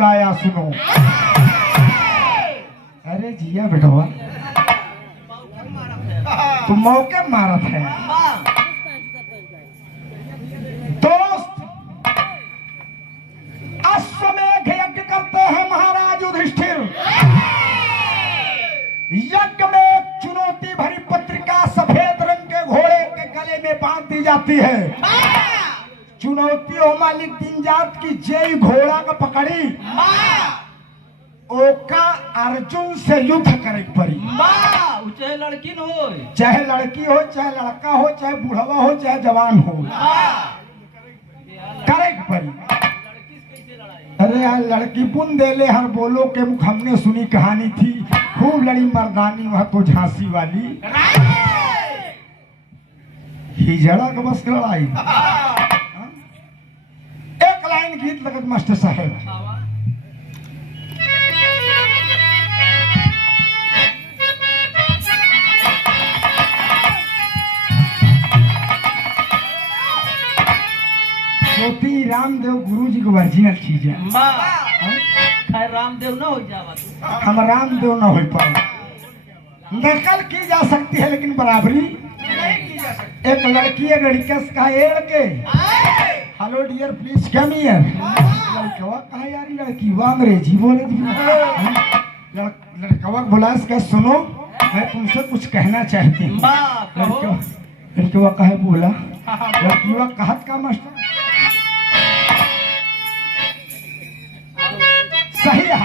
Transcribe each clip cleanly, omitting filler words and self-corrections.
उड़ाया सुनो। अरे जिया बेटवा तुम मौके मारत है। दोस्त अश्वमेध यज्ञ करते हैं महाराज युधिष्ठिर। यज्ञ में चुनौती भरी पत्रिका सफेद रंग के घोड़े के गले में बांध दी जाती है। चुनौती हो मालिक दिन जात की जय घोड़ा का पकड़ी ओका अर्जुन से युद्ध करे पड़ी। चाहे लड़की हो चाहे लड़की हो चाहे लड़का हो चाहे बुढ़वा हो चाहे जवान हो करे पड़ी। अरे यार लड़की पुन देले हर बोलो के मुख हमने सुनी कहानी थी खूब लड़ी मर्दानी वह तो झांसी वाली हिजड़ा का बस लड़ाई। एक लाइन गीत लगत मास्टर साहब। ज्योति रामदेव गुरु जी को ओरिजिनल चीज है। रामदेव ना हो जावा हम रामदेव ना हो पाए। नकल की जा सकती है लेकिन बराबरी नहीं की जा सकती। एक लड़की है लड़का का एड़ के hello dear please come here. लड़कवा कहा यार लड़की वो अंग्रेजी बोले लड़कवा बोला इसका सुनो मैं तुमसे कुछ कहना चाहती हूँ। लड़कवा कहे बोला लड़कीवा कहत का मास्टर सही है।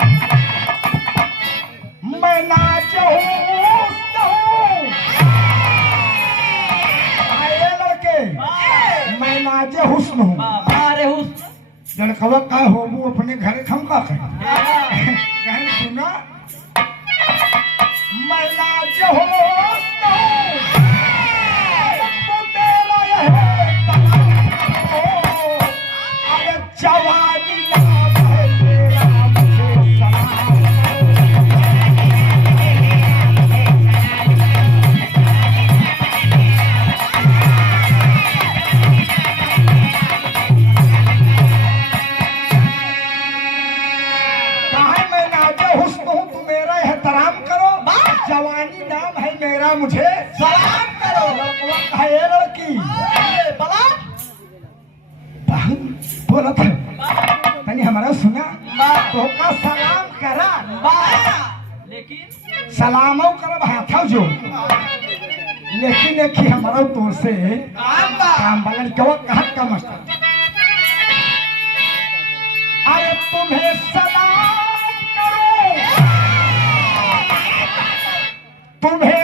मैं नाच लड़के मैं नाचे हुस्न हूँ। लड़कवा का हो वो अपने घर खमका कहे सुना मैं नाचे हुस्न हूँ। अरे जवानी मुझे सलाम करो। लड़की बोला था तनी हमारा सुना तो का सलाम करा लेकिन सलामो करब हाथों जो लेकिन एक ही हमारा तो से काम वाला कहा का मस्त। अरे तुम्हें सलाम करो तुम्हें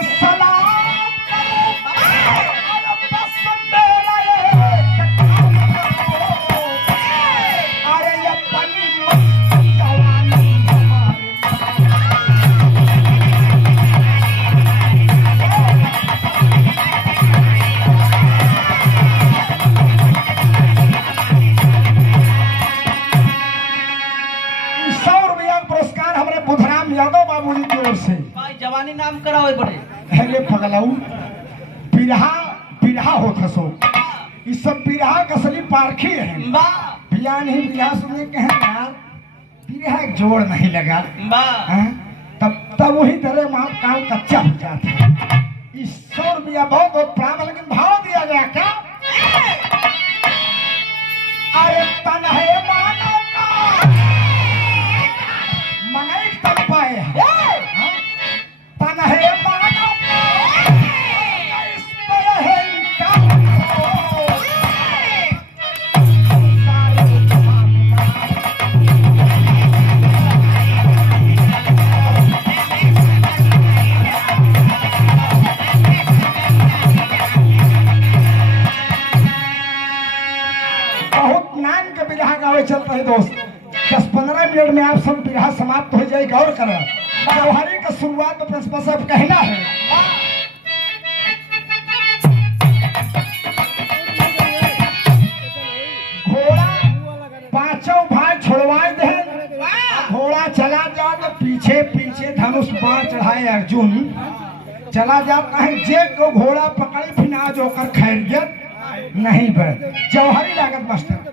जवानी नाम कराओ बड़े हेले पगलाऊ बिरहा बिरहा होता सो इस सब बिरहा का असली पारखी है। बिया नहीं बिरहा सुनने के हैं यार बिरहा एक जोड़ नहीं लगा तब वही तरह वहां काम कच्चा हो जाता। इस 100 रुपया बहुत प्राण लेकिन भाव दिया गया क्या। अरे तन है मानो का मनाई तन पाए तन है मानो चलता है दोस्त 10-15 मिनट में आप सब बिरहा समाप्त हो जाएगा। और करो त्योहारी का शुरुआत तो प्रिंसिपल साहब कहना है। घोड़ा पांचों भाई छोड़वाए दे घोड़ा चला जाओ तो पीछे पीछे धनुष बाण चढ़ाए अर्जुन चला जाता है। जे को घोड़ा पकड़ी फिर आज होकर खैरियत नहीं बढ़ जौहरी लागत मास्टर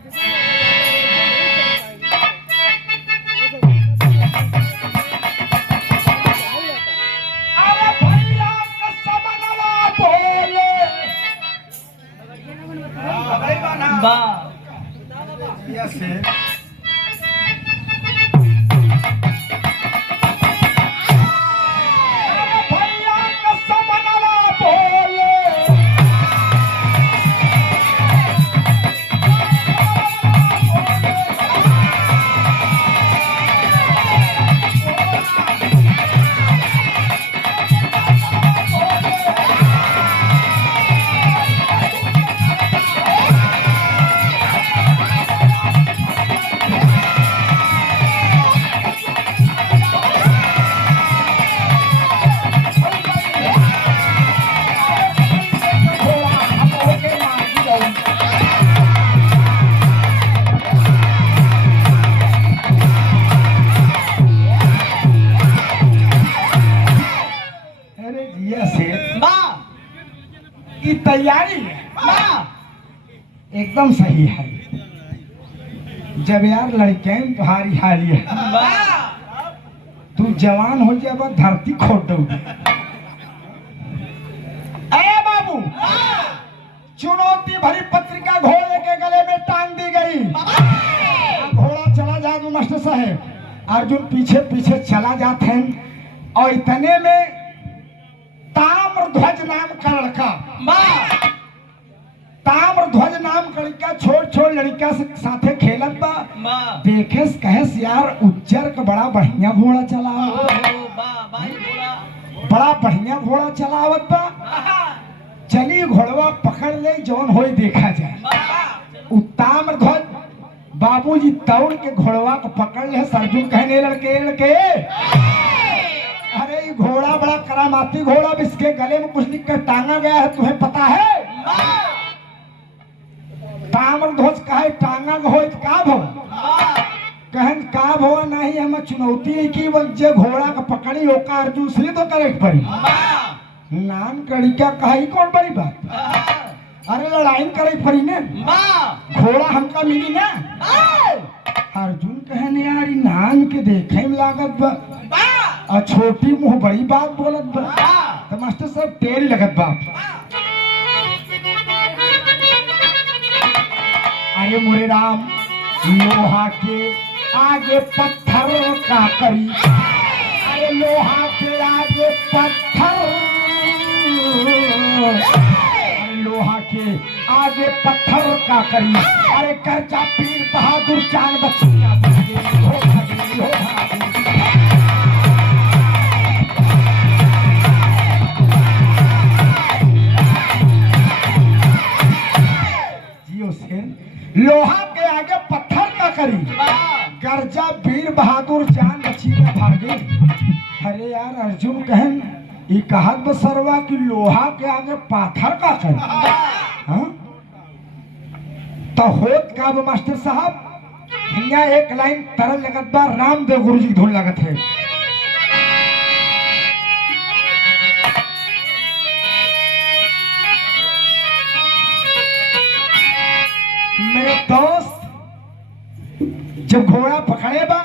की तैयारी है। वाह एकदम सही है। जब यार लड़के तुम्हारी हाली है, वाह तू जवान हो जाए धरती खोद दोगे। अरे बाबू, चुनौती भरी पत्रिका घोड़े के गले में टांग दी गई। घोड़ा चला जा दो मास्टर साहब, अर्जुन पीछे पीछे चला जाते हैं और इतने में ताम्रध्वज नाम का लड़का, ताम्रध्वज नाम का लड़का छोट छोट लड़का से साथे खेलत बा। वाह देखे कहेस यार उज्जर का बड़ा बढ़िया घोड़ा चलावत बड़ा बढ़िया घोड़ा चलावत बा। चली घोड़वा पकड़ ले जौन होई देखा जाए। उ ताम्रध्वज बाबूजी दौड़ के घोड़वा को पकड़ ले। अर्जुन कहने लड़के लड़के, अरे ये घोड़ा बड़ा करामाती घोड़ा, इसके गले में कुछ लिख कर टांगा गया है, तुम्हें पता है? ताम्रध्वज कहे टांगा हो का भो, कहन का भो नहीं, हम चुनौती की वजह घोड़ा का पकड़ी होका अर्जुन से तो करे पड़ी। नाम कड़ी क्या कही कौन बड़ी बात, अरे लड़ाई करे पड़ी ने, घोड़ा हमका मिली ना। अर्जुन कहने यार नान के देखे में लागत बा और छोटी मुंह बड़ी बात बोलत बा, तो मास्टर साहब टेढ़ी लगत बा। अरे मोरे राम, लोहा के आगे पत्थर का करी, अरे लोहा के आगे पत्थर, लोहा के आगे पत्थर का करी, अरे कर्जा पीर बहादुर चांद बच्चियां हो भागी, हो भागी। जियो शेर, लोहा के आगे पत्थर का करी, कर्जा वीर बहादुर जान बच्चियां भागे। अरे यार अर्जुन कहन ये कहत बसरवा कि लोहा के आगे पाथर का कर, हाँ? तो होत का बा मास्टर साहब, हिया एक लाइन तरल लगत बा, रामदेव गुरु जी धुन लगत है। मेरे दोस्त जब घोड़ा पकड़े बा,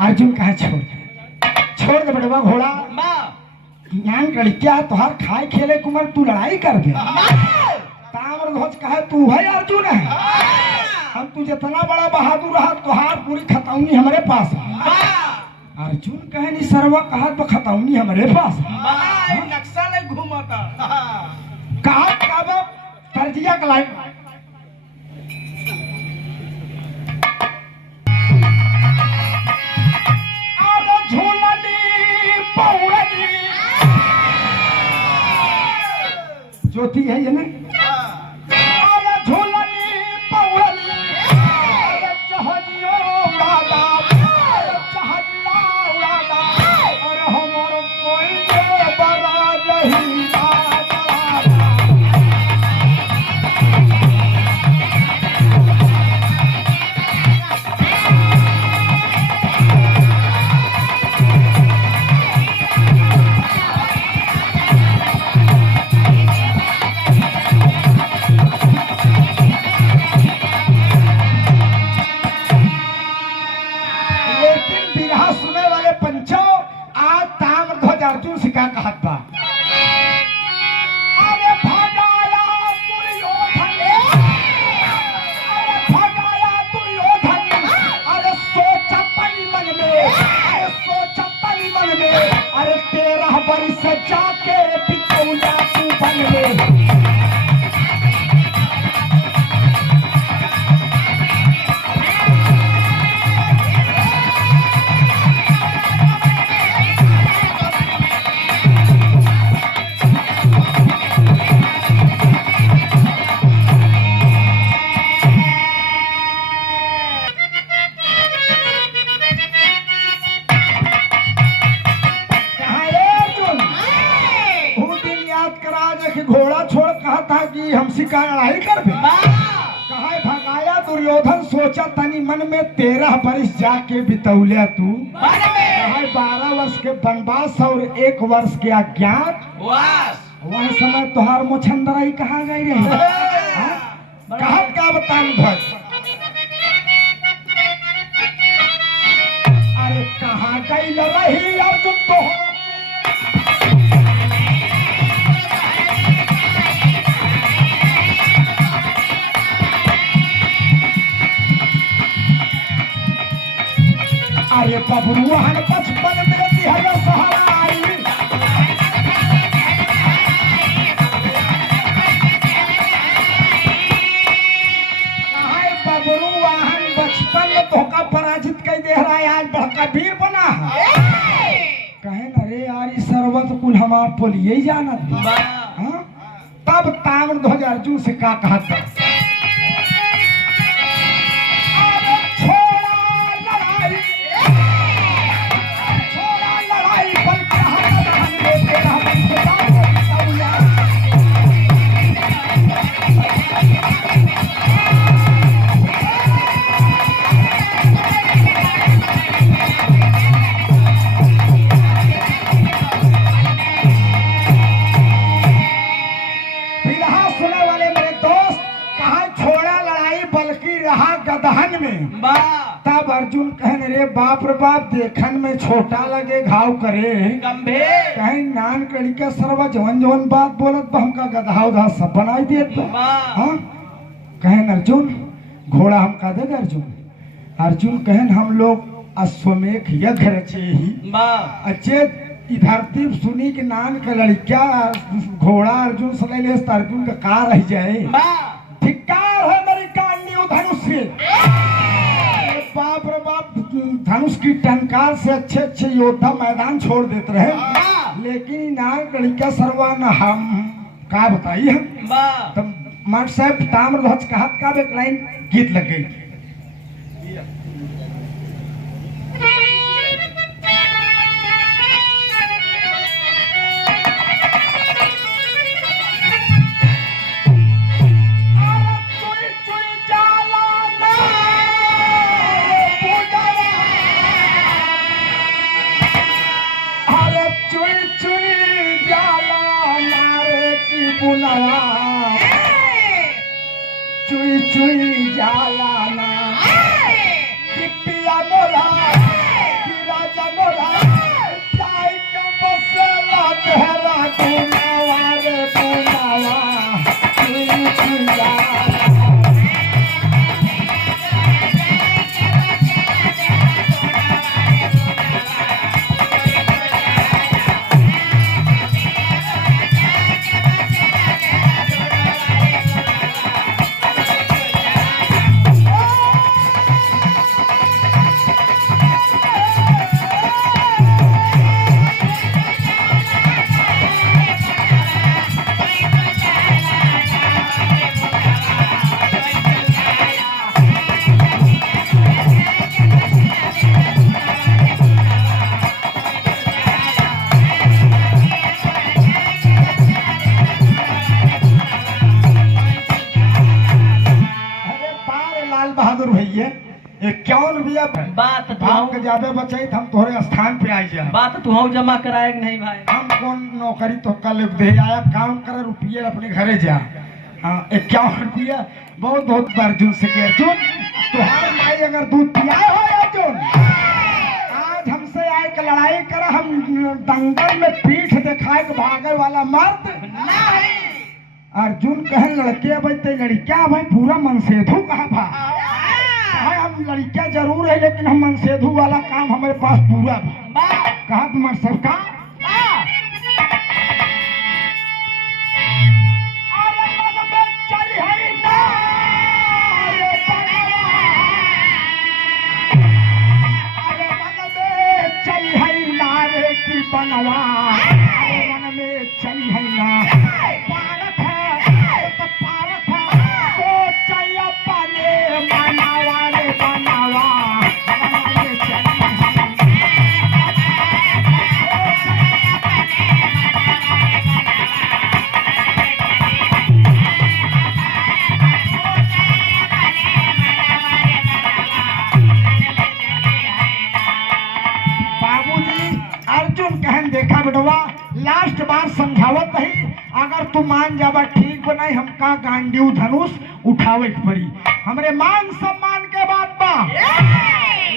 अर्जुन कहे छोड़ दे बड़वा घोड़ा, ज्ञान करी क्या तुहार खाए खेले कुमार तू लड़ाई कर दे। ताम्रध्वज कहे तू है अर्जुन है, हम तू जितना बड़ा बहादुर रहा तुहार पूरी खतौनी हमारे पास है। अर्जुन कहे नहीं सरवा कहा तो खतौनी हमारे पास है, नक्शा नहीं घूमता कहा तर्जिया का लाइन। ज्योति है ये ना, अरे झूलनी पौड़नी, अरे चहनियो उड़ादा, अरे चहनिया उड़ादा, अरे हमर कोई के बरा रही बाजा। अर्जुन से क्या कहत बा, अरे भगाया दुर्योधन, अरे भगाया दुर्योधन, अरे सोचतनी मन में, अरे सोचतनी मन में, अरे 13 वर्ष जाके बितौला तू बन में। घोड़ा छोड़ कहा था कि हमसे का लड़ाई कर दे, कहा भगाया दुर्योधन सोचा तनी मन में 13 वर्ष जाके बितौलिया तू, कहा 12 वर्ष के वनवास और 1 वर्ष के अज्ञात, वह समय तुहार मोछंदराई कहाँ गई रही कहत का बतान ध्वज अरे कहाँ गई रही अर्जुन तो अरे बबरुआ बचपन में दिहरा सहारा आई कहाँ बबरुआ बचपन में धोखा पराजित कर दे रहा है आज बड़का वीर बना कहे न रे यार इस सर्वत कुल हमार पोलिए ही जाना हाँ? तब तामन 2000 से का कहा था गदहन में तब अर्जुन कहने रे बाप रे बाप देखन में छोटा लगे घाव करे गंभीर कहीं नान कड़ी का सरवा जवन जवन बात बोलत बा हमका गधा उधा सब बनाई देत हाँ कहन अर्जुन घोड़ा हम का दे अर्जुन कहन हम लोग अश्वमेघ यज्ञ रचे ही अच्छे धरती सुनी के नान का लड़का घोड़ा अर्जुन से ले अर्जुन का कार रह जाए धिक्कार है मेरी कांडी धनुष से बाप रे बाप धनुष की टंकार से अच्छे अच्छे योद्धा मैदान छोड़ देते रहे लेकिन नान लड़का सर्वान हम का बताइए तो मठ साहब ताम्रध्वज कहत का एक लाइन गीत लग गई चुई चुई जाला ना पिपिया मोरा राजा मोरा जाई के बसला तेरा पुनावा रे पुनावा चुई चुई जाला बहादुर भैया 51 रुपया बात भाव के ज्यादा बचाई हम तोहरे स्थान पे आई जाए बात तू हम जमा कराए कि नहीं भाई हम कौन नौकरी तो कल दे आया काम करे रुपये अपने घरे जा 51 रुपया बहुत बहुत अर्जुन से के अर्जुन तुहार माई अगर दूध पियाए हो अर्जुन आज हमसे आए के लड़ाई कर हम दंगल में पीठ दिखाए के भागे वाला मर्द नहीं अर्जुन कहे लड़के भाई ते लड़किया भाई पूरा मनसेधु कहा भा हम लड़किया जरूर है लेकिन हम मनसेधु वाला काम हमारे पास पूरा कहा तुम्हारे सरकार बनवा वन में चली है ना पारत है तो पारत है सोचैया पाले बनावा रे बनावा वन में चली बाबूजी अर्जुन कहन देखा बेटवा लास्ट बार समझावत नहीं, अगर तू मान जावा ठीक बनाई हमका गांडीव धनुष उठावे के पड़ी। हमरे मान सम्मान के बात बा,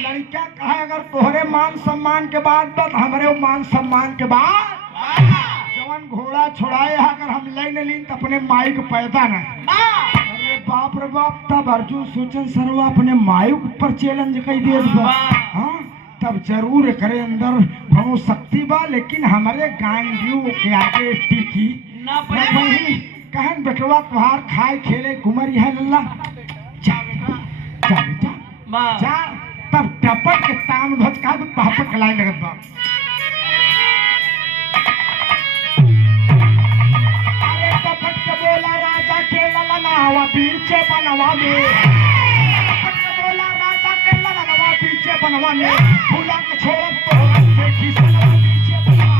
लड़का कहे अगर तोहरे मान सम्मान के बात बा तो हमरे मान सम्मान के बाद जवन घोड़ा छोड़ाए अगर हम ले न ली तो अपने माई को पैदा न। अरे बाप रे बाप, तब अर्जुन सोचन सरवा अपने माई के ऊपर चैलेंज कई दे हाँ, तब जरूर करे अंदर भनो शक्ति बा, लेकिन हमारे गांडीव के आगे टिकी ना वही कहन बेटवा तुहार खाए खेले घुमर है लल्ला जा जा बेटा वाह जा। तब टपक के ताम ध्वज का पापड़ कलाई लगत बा। अरे टपक के बोला राजा के ललनावा पीछे बनवा में, टपक के बोला राजा के ललनावा पीछे बनवा में, भूला के छोड़ तो से खिसनवा पीछे बनवा।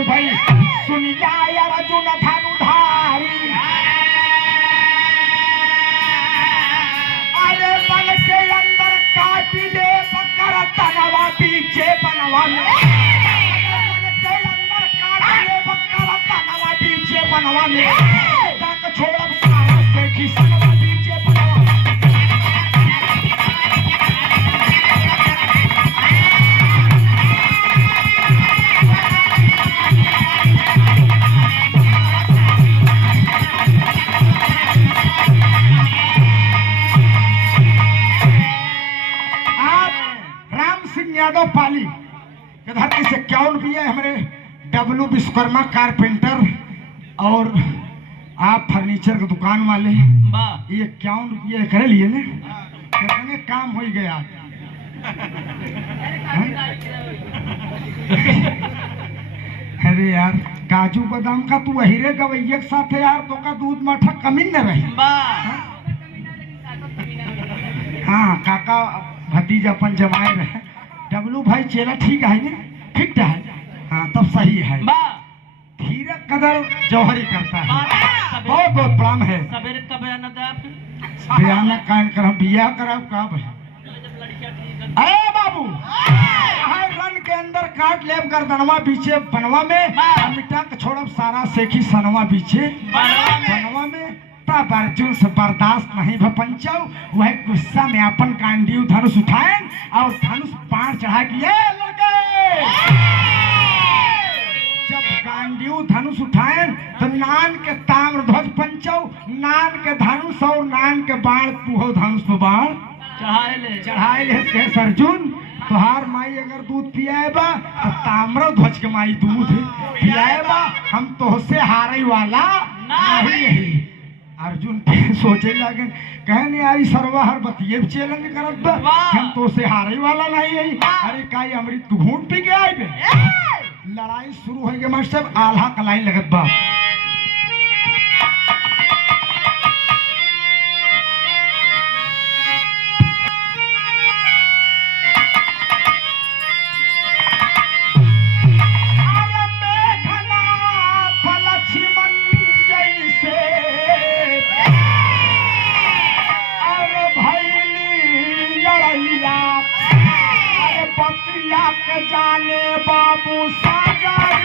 भाई सुनिया अर्जुन धनुधारी, अरे बल के अंदर काट ले बकर तनवा पीछे बनवा में, बल के अंदर काट ले बकर तनवा पीछे बनवा में, तक छोड़ सारा से खिसनवा पीछे बनवा। यादव पाली धरती से क्यों भी है हमारे डब्लू विश्वकर्मा कारपेंटर और आप फर्नीचर की दुकान वाले, ये क्यों ये करे लिए ने कितने काम हो गया। अरे यार काजू बादाम का तू वही रे गवैया के साथ है यार, तो का दूध मठा कमी न रहे। हाँ काका भतीजा अपन जमाए रहे। डब्लू भाई चेला ठीक है ना, ठीक है हाँ तब सही है। धीरे कदर जौहरी करता है, बहुत बहुत प्रणाम है। सवेरे का बयान बयान कान कर हम बिया करब कब है। अरे बाबू रन के अंदर काट लेब गर्दनवा बीचे बनवा में, मिटा के छोड़ब सारा सेखी सनवा बीचे बनवा में। तब अर्जुन से बर्दाश्त नहीं भपंचौ, वह गुस्सा में अपन गांडीव धनुष उठाए और धनुष पार चढ़ा के लड़के जब गांडीव धनुष उठाए तो नान के ताम्र ध्वज पंचौ, नान के धनुष और नान के बाण तुहो धनुष पे बाण चढ़ाए ले अर्जुन। तुहार माई अगर दूध पियाए बा तो ताम्र ध्वज के माई दूध पियाए बा, हम तो से हारे वाला नहीं है। अर्जुन सोचे लगे कहने आई सरवा हर बतिये चैलेंज करत बा, हम तो से हारे वाला नहीं है। अरे काई अमृत तू घूट पी के आई बे। लड़ाई शुरू हो गई मास्टर, आल्हा कलाई लगत बा। जाने बाबू सागर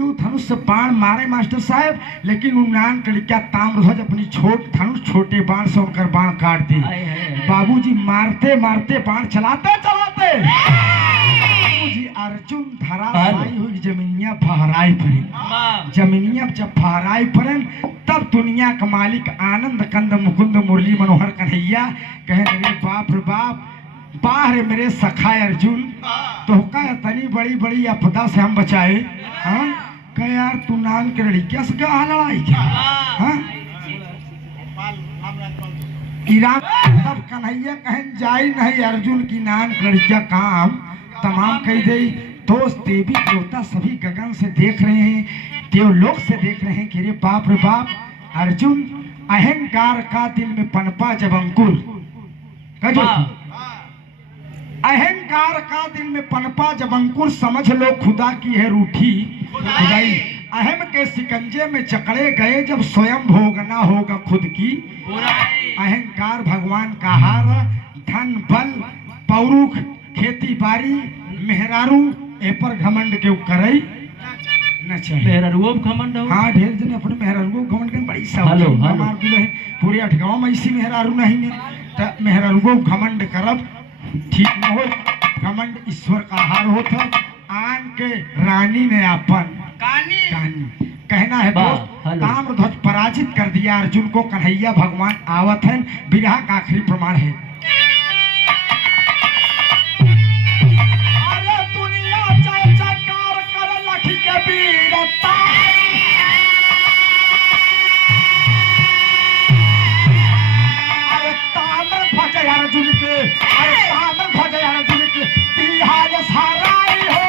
गांडीव धनुष से बाण मारे मास्टर साहब, लेकिन उन्नान कड़िका ताम्रध्वज अपनी धनुष छोटे बाण से उनकर बाण काट दी। बाबूजी मारते मारते बाण चलाते चलाते बाबूजी अर्जुन धराशायी हुई, जमीनिया फहराई पड़े। जमीनिया जब फहराई पड़े तब दुनिया का मालिक आनंद कंद मुकुंद मुरली मनोहर कन्हैया कहे, मेरे बाप रे बाप, बाहर मेरे सखा अर्जुन, तो कह तनी बड़ी बड़ी आपदा से हम बचाए। हाँ कह यार तू नान के लड़किया से क्या लड़ाई क्या? हाँ ईरान तब कन्हैया कहें जाई नहीं अर्जुन की नान के लड़किया काम तमाम कही दे। दोस्त देवी देवता सभी गगन से देख रहे हैं, देवलोक से देख रहे हैं कि रे बाप रे बाप, अर्जुन अहंकार का दिल में पनपा जब अंकुर, अहंकार का दिल में पनपा जब अंकुर, समझ लो खुदा की है रूठी खुदाई। अहम के सिकंजे में जकड़े गए जब स्वयं भोगना होगा खुद की। अहंकार भगवान का हार, धन बल पौरुख खेती बाड़ी मेहरारू ए पर घमंड के करई न चाहिए। मेहरारू घमंड हो? हाँ ढेर जने अपने मेहरारू घमंड कर बड़ी सब मार दिले पूरे अठगांव में ऐसी मेहरारू नहीं है, तो मेहरारू घमंड करब ठीक न हो। घमंड ईश्वर का आहार होता। आन के रानी ने अपन कानी कहना है दोस्त, ताम्रध्वज पराजित कर दिया अर्जुन को। कन्हैया भगवान आवत है, विरह का आखिरी प्रमाण है। अरे दुनिया जय जयकार करे लखी के वीरता, अरे ताम्रध्वज अर्जुन के, अरे ताम्रध्वज अर्जुन के बिहार साराई हो।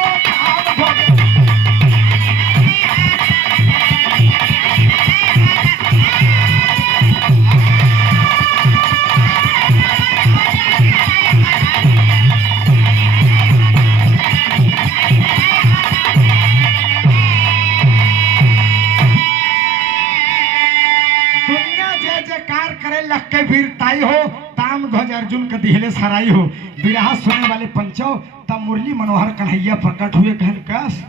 वीरताई हो, ताम्रध्वज अर्जुन का दिहले सराई हो। बिरहा सुनने वाले पंचो तब मुरली मनोहर कन्हैया प्रकट हुए, कहन कस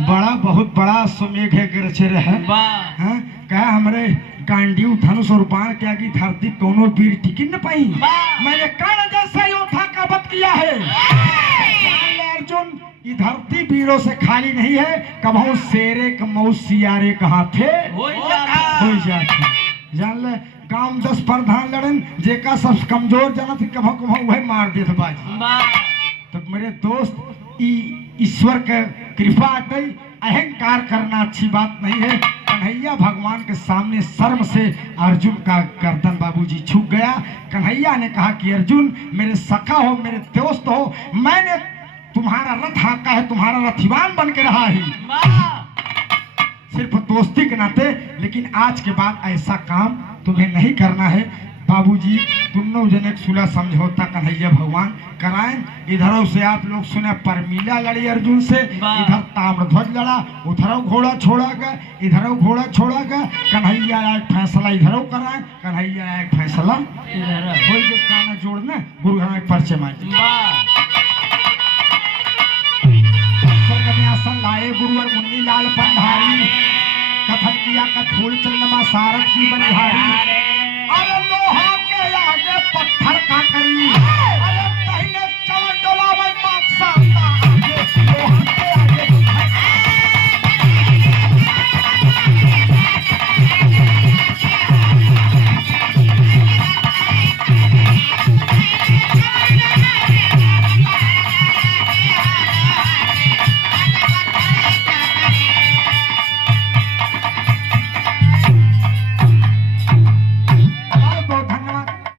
बड़ा बहुत बड़ा सुमेघ है गिरचे रहे। हाँ कहा हमरे गांडीव धनुष और बाण के आगे धरती कोनो वीर टिकट न पाई। मैंने कर्ण जैसा योद्धा का वध किया है। अर्जुन ये धरती वीरों से खाली नहीं है, कबहू शेरे कमऊ सियारे कहाँ थे हो जाते। जान ले गांव 10 प्रधान लड़न जेका सब कमजोर जना थी कभो कभो वही मार देत बाजी। तो मेरे दोस्त ईश्वर के कृपा अटई, अहंकार करना अच्छी बात नहीं है। कन्हैया भगवान के सामने शर्म से अर्जुन का गर्दन बाबूजी झुक गया। कन्हैया ने कहा कि अर्जुन मेरे सखा हो, मेरे दोस्त हो, मैंने तुम्हारा रथ हाँका है, तुम्हारा रथिवान बन के रहा है सिर्फ दोस्ती के नाते, लेकिन आज के बाद ऐसा काम तुम्हें नहीं करना है। बाबूजी दोनों जने सुलह समझौता कन्हैया भगवान कराएं। इधरों से आप लोग सुने परमीला लड़ी अर्जुन से, इधर ताम्रध्वज लड़ा, उधरों घोड़ा छोड़ा गया, इधरों घोड़ा छोड़ा गया। कन्हैया एक फैसला इधरों कराए, कन्हैया एक फैसला इधर। गाना जोड़ना गुरु घराने पर्चे मार।